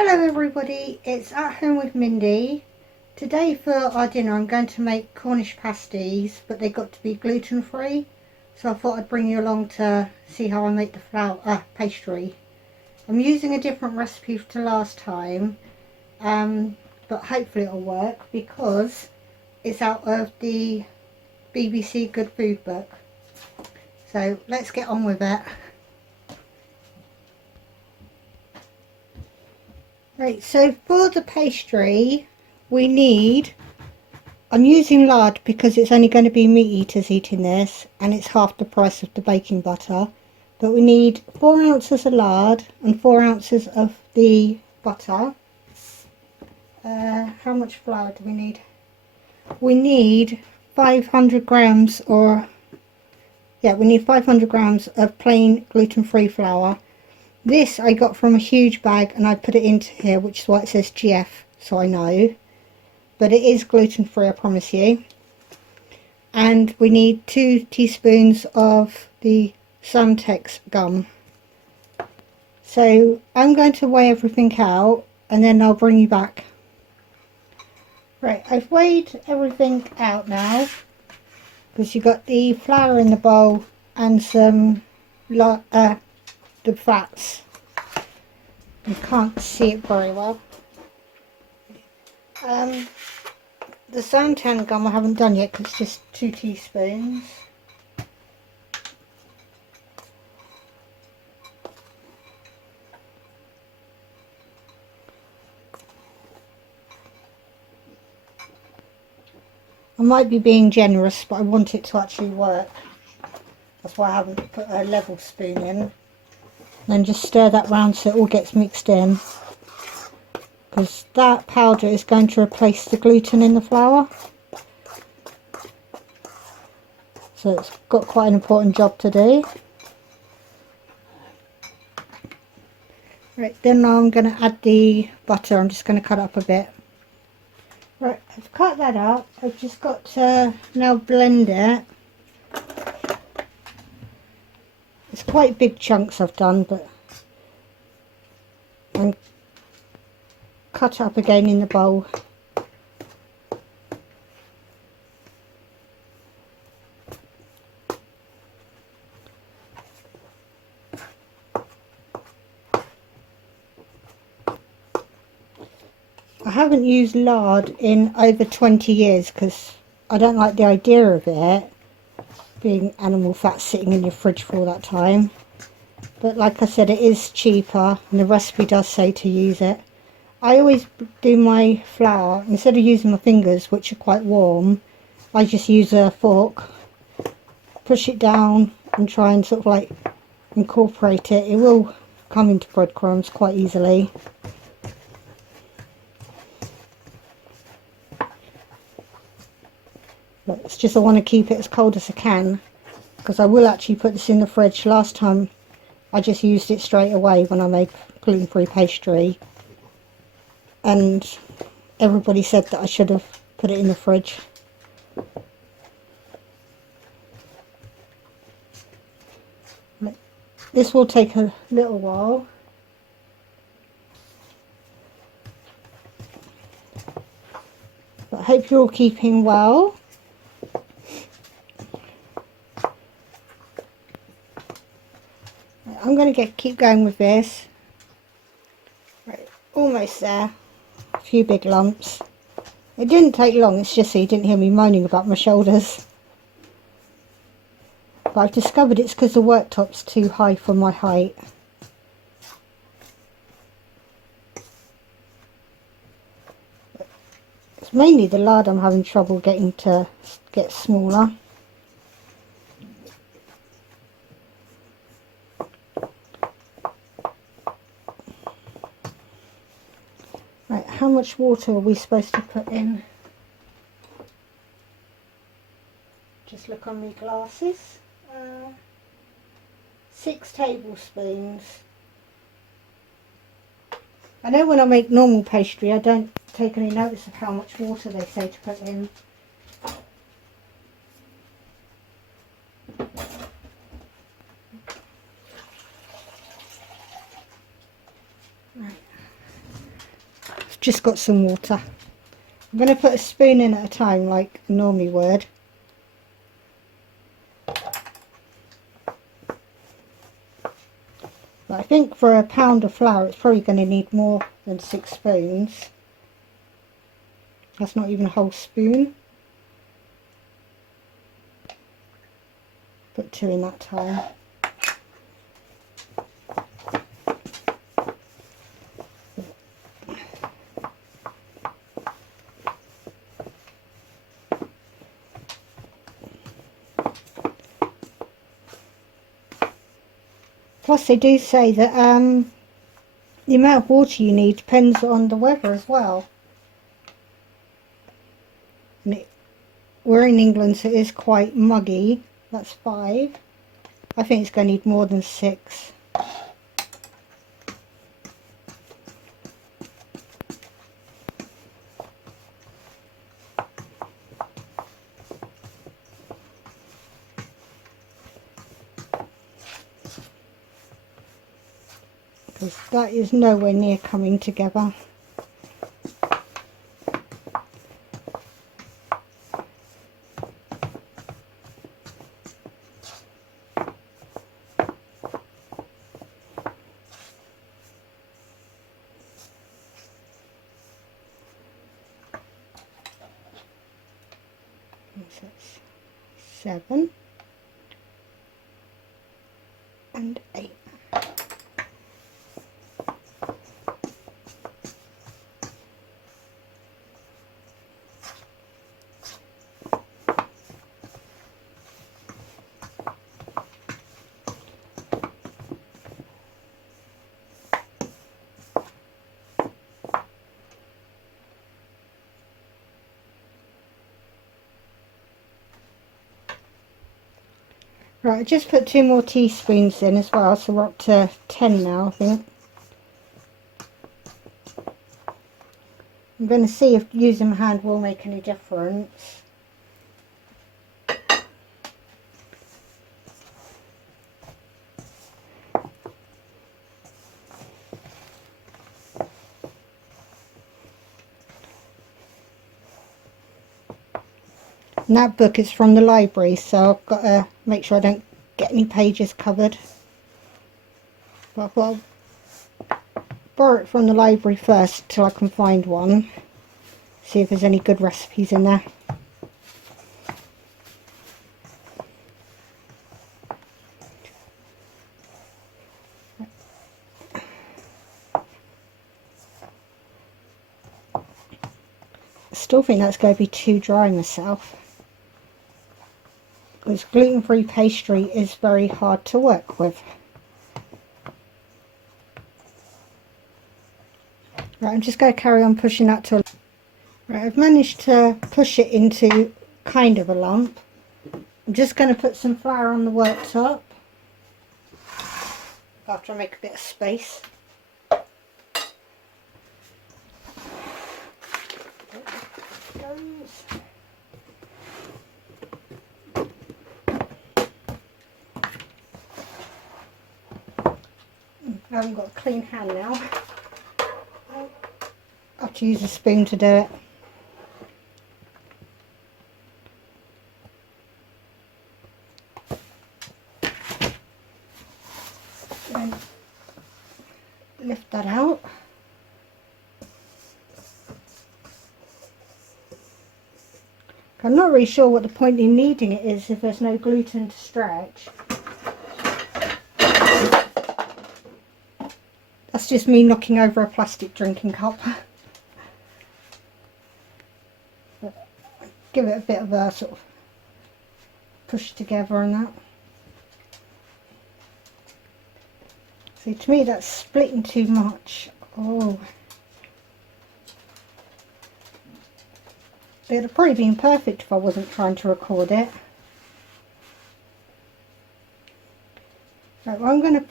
Hello everybody, it's At Home with Mindy. Today for our dinner I'm going to make Cornish pasties, but they got to be gluten free. So I thought I'd bring you along to see how I make the pastry. I'm using a different recipe to last time, but hopefully it'll work because it's out of the BBC Good Food book. So let's get on with it. Right, so for the pastry we need, I'm using lard because it's only going to be meat eaters eating this and it's half the price of the baking butter, but we need 4 ounces of lard and 4 ounces of the butter. How much flour do we need? We need 500 grams we need 500 grams of plain gluten-free flour. This I got from a huge bag and I put it into here, which is why it says GF, so I know. But it is gluten free, I promise you. And we need 2 teaspoons of the Suntex gum. So I'm going to weigh everything out and then I'll bring you back. Right, I've weighed everything out now because you've got the flour in the bowl and some the fats. You can't see it very well. The santan gum I haven't done yet because it's just 2 teaspoons. I might be being generous, but I want it to actually work. That's why I haven't put a level spoon in. Then just stir that round so it all gets mixed in, because that powder is going to replace the gluten in the flour. So it's got quite an important job to do. Right, then I'm going to add the butter. I'm just going to cut it up a bit. Right, I've cut that up. I've just got to now blend it. It's quite big chunks I've done, but and cut up again in the bowl. I haven't used lard in over 20 years because I don't like the idea of it being animal fat sitting in your fridge for all that time. But like I said, it is cheaper and the recipe does say to use it. I always do my flour, instead of using my fingers, which are quite warm, I just use a fork, push it down and try and sort of like incorporate it. It will come into breadcrumbs quite easily. But it's just I want to keep it as cold as I can, because I will actually put this in the fridge. Last time I just used it straight away when I made gluten-free pastry, and everybody said that I should have put it in the fridge. This will take a little while. But I hope you're all keeping well. I'm going to keep going with this. Right, almost there. A few big lumps. It didn't take long, it's just so you didn't hear me moaning about my shoulders. But I've discovered it's because the worktop's too high for my height. It's mainly the lard I'm having trouble getting to get smaller. Right, how much water are we supposed to put in? Just look on my glasses. 6 tablespoons. I know when I make normal pastry I don't take any notice of how much water they say to put in. Right. I've just got some water. I'm going to put a spoon in at a time like I normally would. But I think for a pound of flour it's probably going to need more than 6 spoons. That's not even a whole spoon. Put 2 in that time. Plus they do say that the amount of water you need depends on the weather as well. And we're in England, so it is quite muggy. That's 5. I think it's going to need more than 6. Because that is nowhere near coming together. So that's 7 and 8. Right, I just put 2 more teaspoons in as well, so we're up to 10 now, I think. I'm going to see if using my hand will make any difference. And that book is from the library, so I've got to make sure I don't get any pages covered. But I thought I'll borrow it from the library first till I can find one. See if there's any good recipes in there. I still think that's going to be too dry myself. Because gluten-free pastry is very hard to work with. Right, I'm just going to carry on pushing that till... Right, I've managed to push it into kind of a lump. I'm just going to put some flour on the worktop after I make a bit of space. I haven't got a clean hand now. I have to use a spoon to do it. Then lift that out. I'm not really sure what the point in kneading it is if there's no gluten to stretch. That's just me knocking over a plastic drinking cup. But give it a bit of a sort of push together and that. See, to me that's splitting too much. Oh. It would have probably been perfect if I wasn't trying to record it. Right, well, I'm going to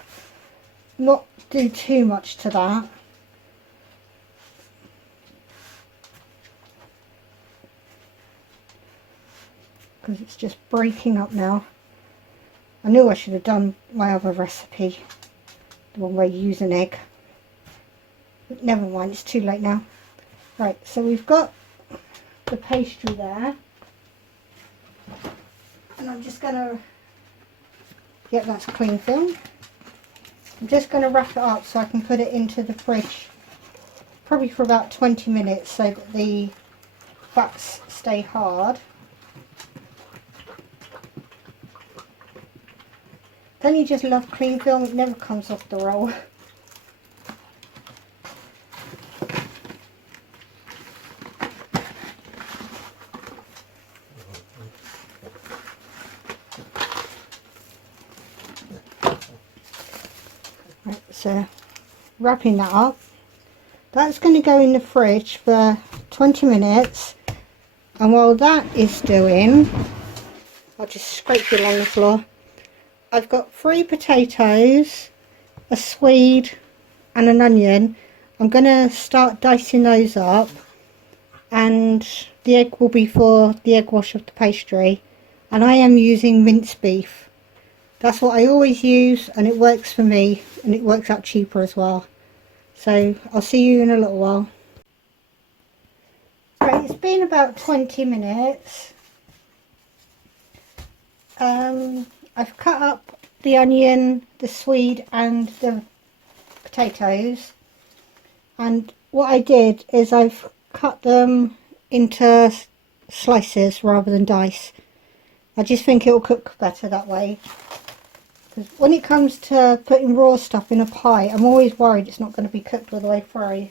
not do too much to that. Because it's just breaking up now. I knew I should have done my other recipe. The one where you use an egg. But never mind, it's too late now. Right, so we've got the pastry there, and I'm just going to get that cling film. I'm just going to wrap it up so I can put it into the fridge probably for about 20 minutes so that the fats stay hard. Don't you just love cling film? It never comes off the roll. Right, so wrapping that up. That's going to go in the fridge for 20 minutes, and while that is doing, I'll just scrape it along the floor. I've got 3 potatoes, a swede and an onion. I'm going to start dicing those up, and the egg will be for the egg wash of the pastry, and I am using minced beef. That's what I always use, and it works for me, and it works out cheaper as well. So I'll see you in a little while. Right, it's been about 20 minutes. I've cut up the onion, the swede and the potatoes, and what I did is I've cut them into slices rather than dice. I just think it will cook better that way. Because when it comes to putting raw stuff in a pie, I'm always worried it's not going to be cooked all the way through.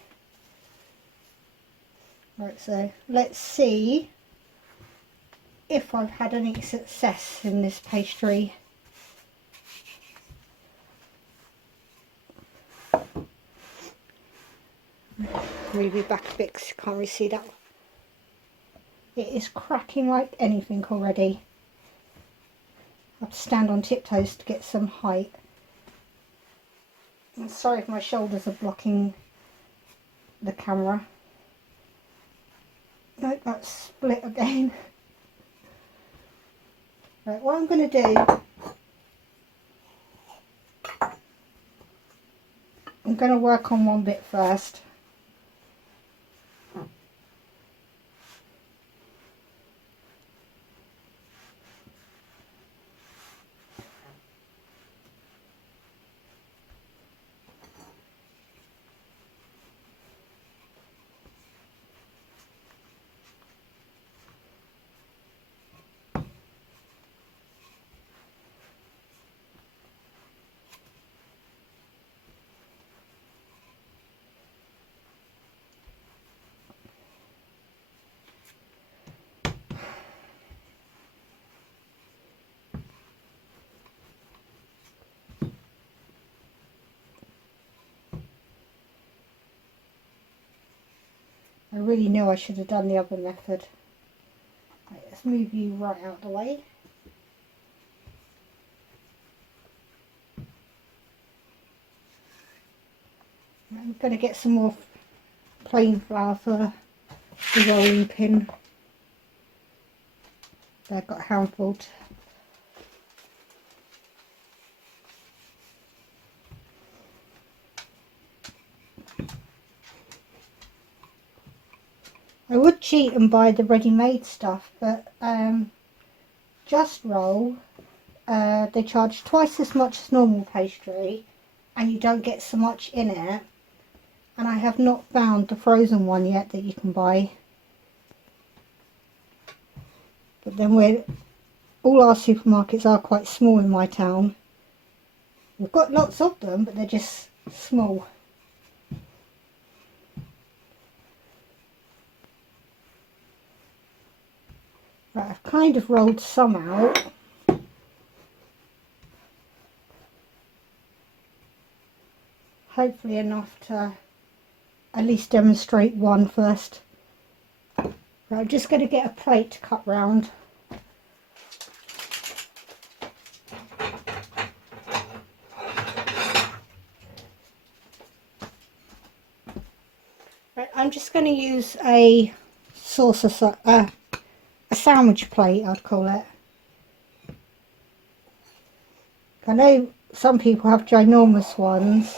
Right, so let's see if I've had any success in this pastry. Move it back a bit because you can't really see that. It is cracking like anything already. I have to stand on tiptoes to get some height. I'm sorry if my shoulders are blocking the camera. Nope, that's split again. Right, what I'm going to do, I'm going to work on one bit first. I really knew I should have done the other method. Right, let's move you right out of the way. I'm going to get some more plain flour for the rolling pin. I've got a handful. I would cheat and buy the ready-made stuff, but Just Roll, they charge twice as much as normal pastry, and you don't get so much in it. And I have not found the frozen one yet that you can buy. But then all our supermarkets are quite small in my town. We've got lots of them, but they're just small. Right, I've kind of rolled some out. Hopefully enough to at least demonstrate one first. Right, I'm just going to get a plate to cut round. Right, I'm just going to use a saucer, a sandwich plate, I'd call it. I know some people have ginormous ones,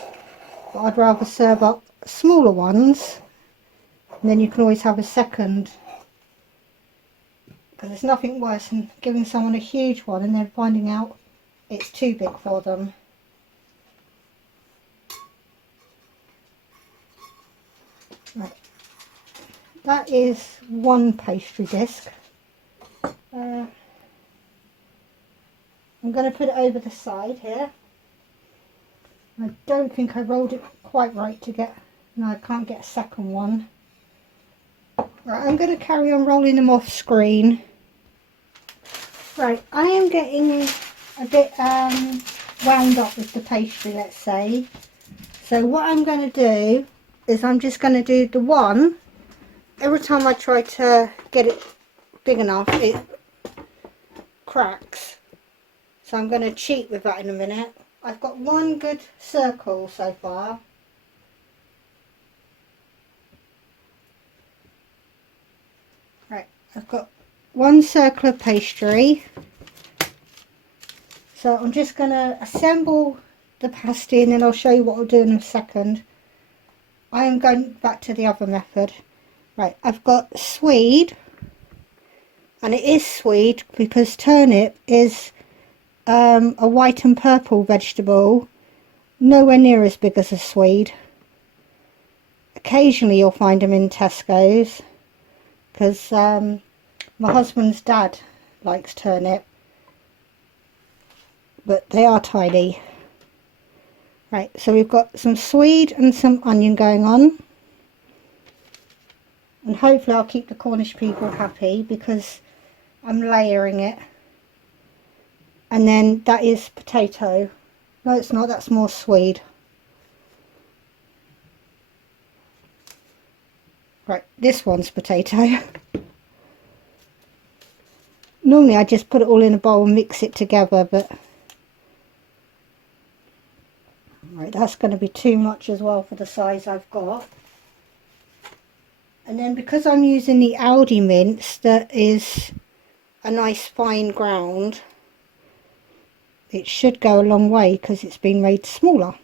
but I'd rather serve up smaller ones And then you can always have a second, because there's nothing worse than giving someone a huge one and then finding out it's too big for them. Right. That is one pastry disc. I'm going to put it over the side here. I don't think I rolled it quite right to get... No, I can't get a second one. Right, I'm going to carry on rolling them off screen. Right, I am getting a bit wound up with the pastry, let's say. So what I'm going to do is I'm just going to do the one. Every time I try to get it big enough, it cracks. So I'm going to cheat with that in a minute. I've got one good circle so far. Right, I've got one circle of pastry. So I'm just going to assemble the pasty and then I'll show you what I'll do in a second. I am going back to the other method. Right, I've got swede, and it is swede because turnip is a white and purple vegetable, nowhere near as big as a swede. Occasionally you'll find them in Tesco's, because my husband's dad likes turnip, but they are tiny. Right, so we've got some swede and some onion going on, and hopefully I'll keep the Cornish people happy because I'm layering it. And then that is potato. No, it's not, that's more swede. Right, this one's potato. Normally I just put it all in a bowl and mix it together, but right, that's going to be too much as well for the size I've got. And then because I'm using the Aldi mince, that is a nice fine ground, it should go a long way because it's been made smaller.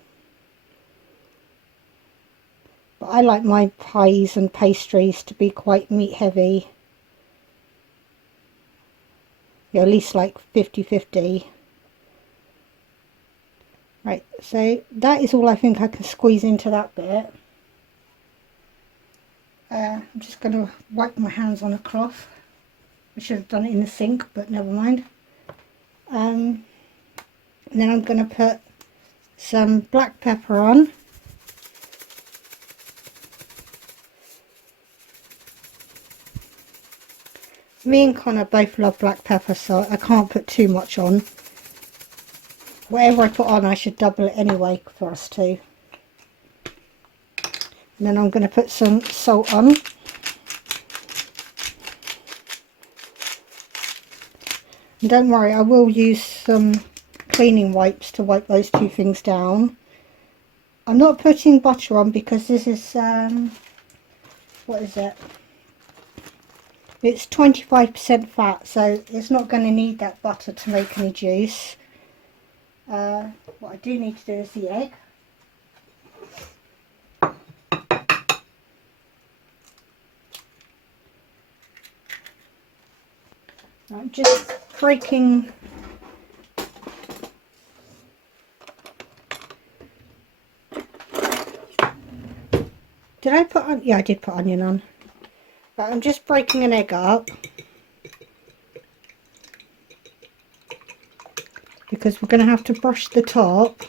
But I like my pies and pastries to be quite meat heavy. Yeah, at least like 50-50. Right, so that is all I think I can squeeze into that bit. I'm just going to wipe my hands on a cloth. I should have done it in the sink, but never mind. And then I'm going to put some black pepper on. Me and Connor both love black pepper, so I can't put too much on. Whatever I put on, I should double it anyway for us two. And then I'm going to put some salt on. And don't worry, I will use some cleaning wipes to wipe those two things down. I'm not putting butter on because this is, what is it? It's 25% fat, so it's not going to need that butter to make any juice. What I do need to do is the egg. I'm just breaking Did I put on? Yeah, I did put onion on. But I'm just breaking an egg up because we're going to have to brush the top.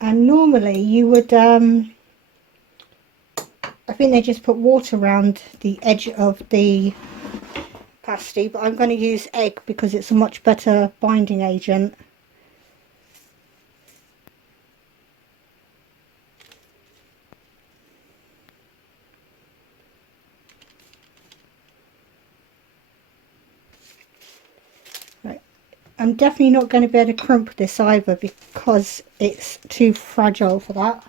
And normally you would, I think they just put water around the edge of the pasty, but I'm going to use egg because it's a much better binding agent. Right. I'm definitely not going to be able to crump this either because it's too fragile for that.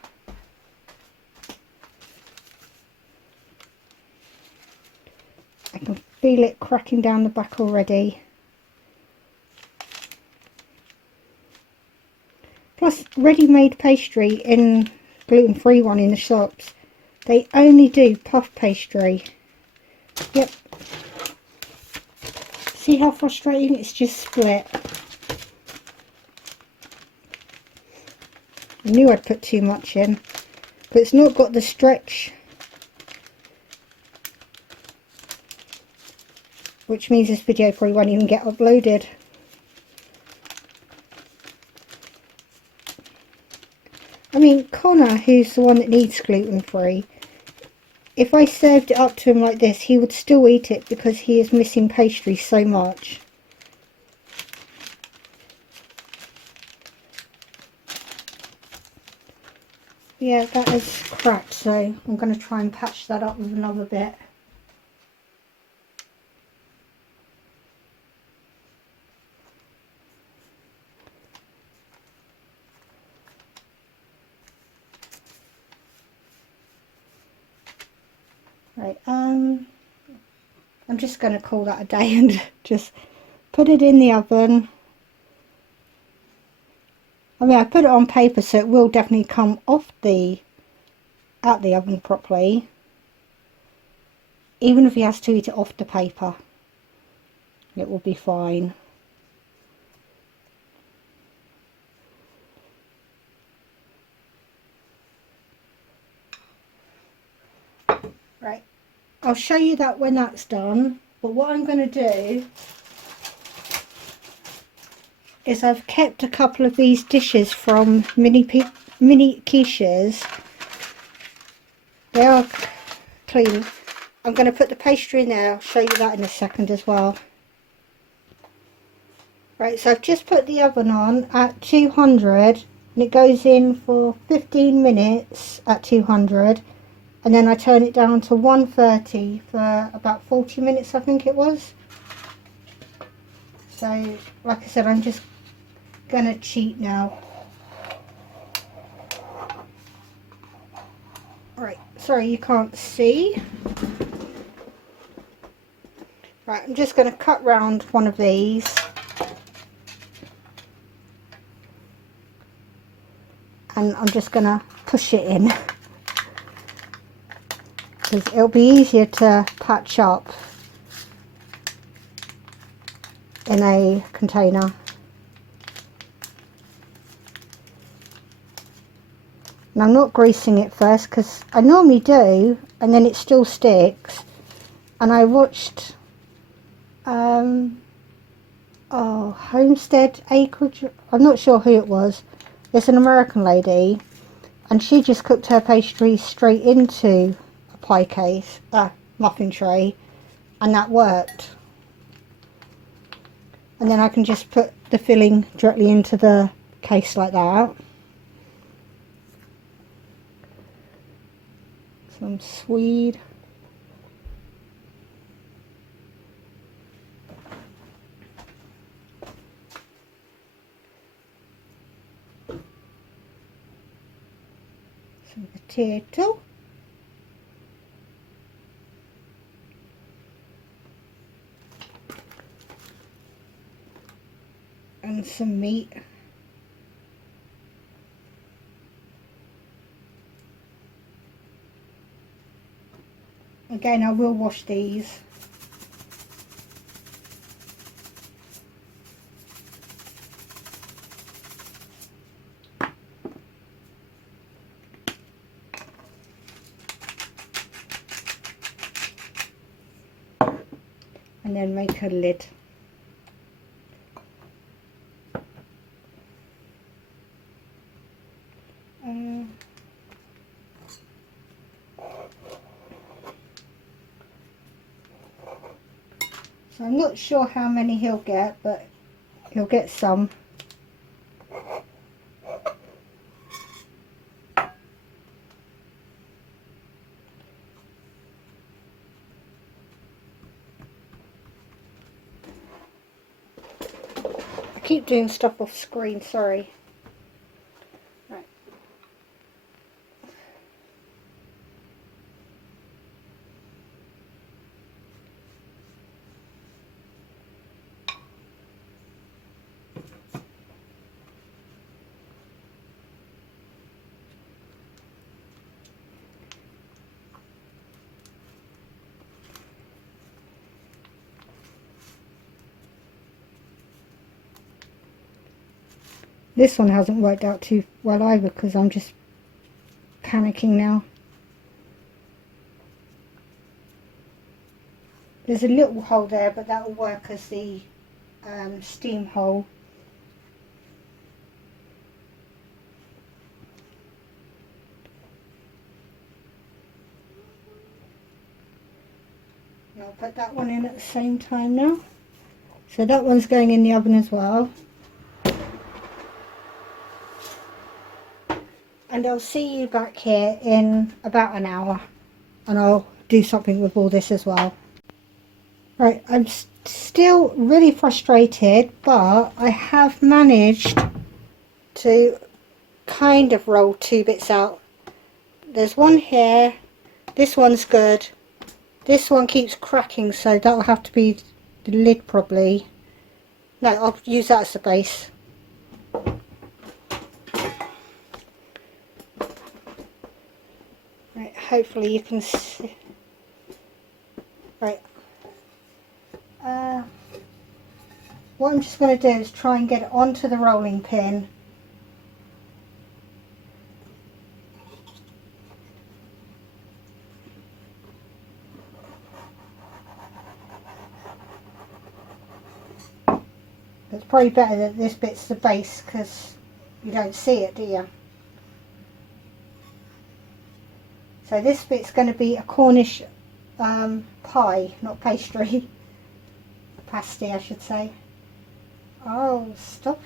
I can feel it cracking down the back already. Plus, ready-made pastry in gluten-free one in the shops. They only do puff pastry. Yep. See how frustrating? It's just split. I knew I'd put too much in, but it's not got the stretch, which means this video probably won't even get uploaded. I mean, Connor, who's the one that needs gluten-free, if I served it up to him like this, he would still eat it because he is missing pastry so much. Yeah, that is cracked, so I'm going to try and patch that up with another bit. Right, I'm just going to call that a day and just put it in the oven. I mean, I put it on paper so it will definitely come off out the oven properly. Even if he has to eat it off the paper, it will be fine. Right, I'll show you that when that's done, but what I'm going to do is I've kept a couple of these dishes from mini quiches. They are clean. I'm going to put the pastry in there. I'll show you that in a second as well. Right, so I've just put the oven on at 200 and it goes in for 15 minutes at 200, and then I turn it down to 130 for about 40 minutes, I think it was. So like I said, I'm just gonna cheat now. Right, sorry you can't see. Right, I'm just gonna cut round one of these. And I'm just gonna push it in, because it'll be easier to patch up in a container. And I'm not greasing it first because I normally do, and then it still sticks. And I watched Homestead Acreage, I'm not sure who it was. It's an American lady, and she just cooked her pastry straight into a pie case, muffin tray, and that worked. And then I can just put the filling directly into the case like that. Some Swede. Some potato. And some meat. Again, I will wash these. And then make a lid. So I'm not sure how many he'll get, but he'll get some. I keep doing stuff off screen, sorry. Right. This one hasn't worked out too well either because I'm just panicking now. There's a little hole there, but that will work as the steam hole. And I'll put that one in at the same time now. So that one's going in the oven as well. And I'll see you back here in about an hour. And I'll do something with all this as well. Right, I'm still really frustrated, but I have managed to kind of roll two bits out. There's one here, this one's good, this one keeps cracking, so that'll have to be the lid probably. No, I'll use that as the base. Right, hopefully you can see. Right. What I'm just going to do is try and get it onto the rolling pin. It's probably better that this bit's the base because you don't see it, do you? So this bit's going to be a Cornish pie, not pastry. Pasty, I should say. Oh, stop.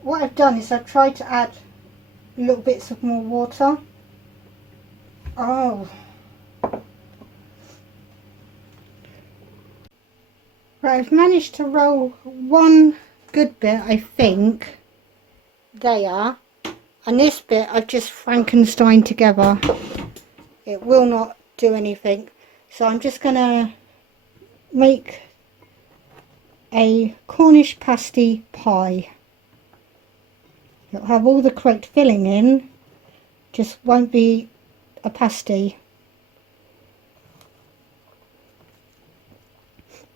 What I've done is I've tried to add little bits of more water. Oh. Right, I've managed to roll one good bit, I think. There. And this bit I've just Frankenstein together. It will not do anything. So I'm just going to make a Cornish pasty pie. It'll have all the correct filling in, just won't be a pasty.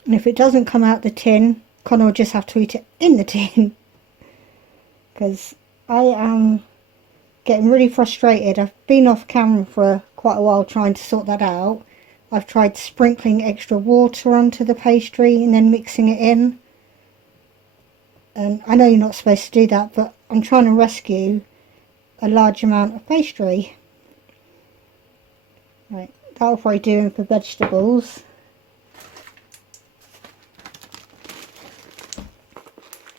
And if it doesn't come out the tin, Connor will just have to eat it in the tin. Because I am getting really frustrated. I've been off camera for quite a while trying to sort that out. I've tried sprinkling extra water onto the pastry and then mixing it in. And I know you're not supposed to do that, but I'm trying to rescue a large amount of pastry. Right, that'll probably do for vegetables.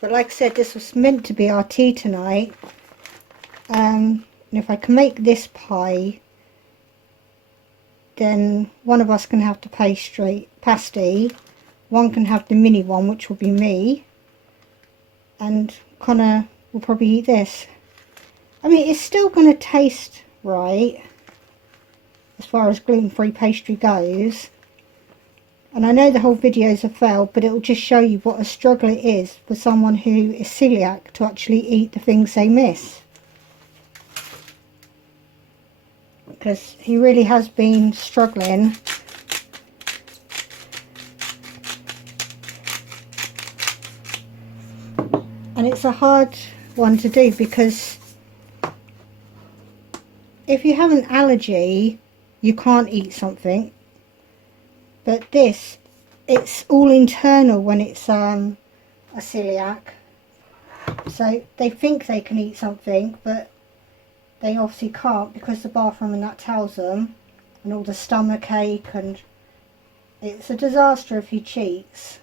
But like I said, this was meant to be our tea tonight. And if I can make this pie, then one of us can have the pasty, one can have the mini one, which will be me, and Connor will probably eat this. I mean, it's still going to taste right as far as gluten-free pastry goes. And I know the whole video is a fail, but it will just show you what a struggle it is for someone who is celiac to actually eat the things they miss. Because he really has been struggling. And it's a hard one to do because if you have an allergy, you can't eat something. But this, it's all internal when it's a celiac. So they think they can eat something, but they obviously can't because the bathroom and that tells them, and all the stomach ache, and it's a disaster if he cheats.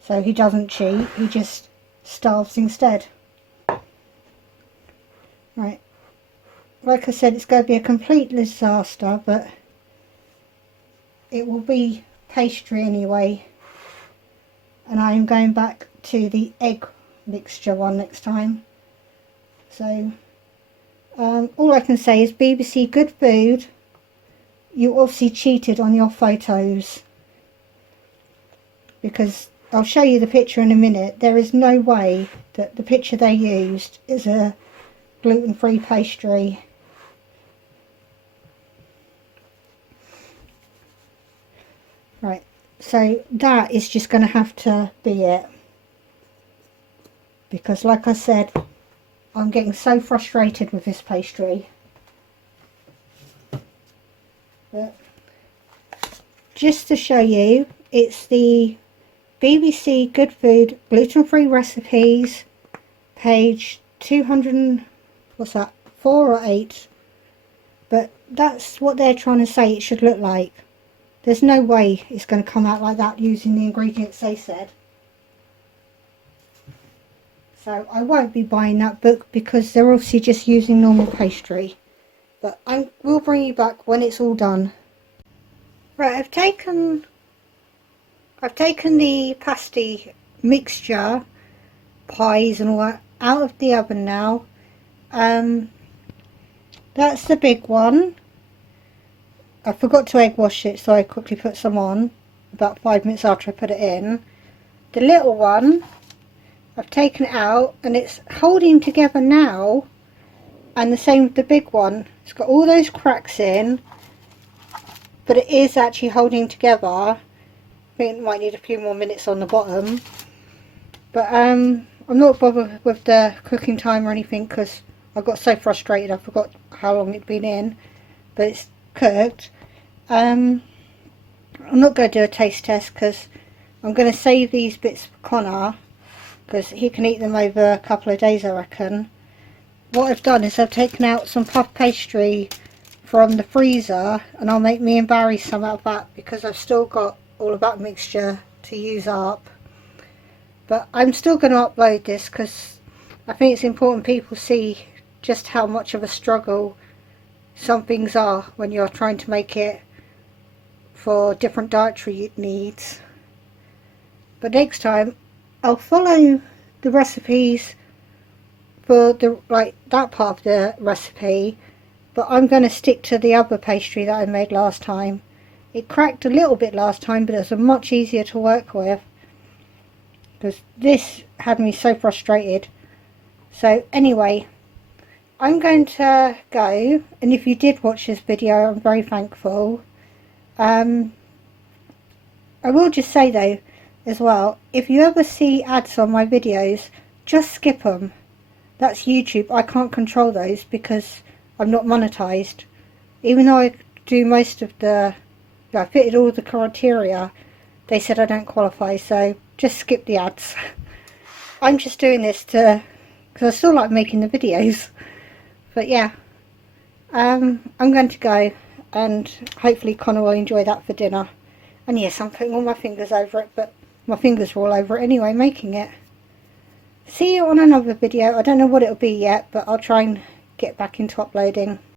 So he doesn't cheat, he just starves instead. Right, like I said, it's going to be a complete disaster, but it will be pastry anyway. And I am going back to the egg mixture one next time. So all I can say is BBC Good Food, you obviously cheated on your photos, because I'll show you the picture in a minute. There is no way that the picture they used is a gluten-free pastry. Right, So that is just going to have to be it, because like I said, I'm getting so frustrated with this pastry. But just to show you, it's the BBC Good Food gluten-free recipes, page 200, what's that, 4 or 8? But that's what they're trying to say it should look like. There's no way it's going to come out like that using the ingredients they said. So I won't be buying that book because they're obviously just using normal pastry. But I will bring you back when it's all done. Right, I've taken the pasty mixture, pies and all that, out of the oven now. That's the big one. I forgot to egg wash it, so I quickly put some on about 5 minutes after I put it in. The little one, I've taken it out and it's holding together now, and the same with the big one. It's got all those cracks in, but it is actually holding together. I think it might need a few more minutes on the bottom, but I'm not bothered with the cooking time or anything because I got so frustrated I forgot how long it'd been in, but it's cooked. I'm not going to do a taste test because I'm going to save these bits for Connor because he can eat them over a couple of days, I reckon. What I've done is I've taken out some puff pastry from the freezer and I'll make me and Barry some out of that because I've still got all of that mixture to use up. But I'm still going to upload this because I think it's important people see just how much of a struggle some things are when you're trying to make it for different dietary needs. But next time I'll follow the recipes for the that part of the recipe, but I'm going to stick to the other pastry that I made last time. It cracked a little bit last time, but it was much easier to work with because this had me so frustrated. So anyway, I'm going to go, and if you did watch this video, I'm very thankful. I will just say though, as well, if you ever see ads on my videos, just skip them. That's YouTube. I can't control those because I'm not monetized. Even though I do most of the, I fitted all the criteria, they said I don't qualify, so just skip the ads. I'm just doing this because I still like making the videos. But yeah, I'm going to go, and hopefully Connor will enjoy that for dinner. And yes, I'm putting all my fingers over it, but my fingers were all over it anyway making it. See you on another video. I don't know what it'll be yet, but I'll try and get back into uploading.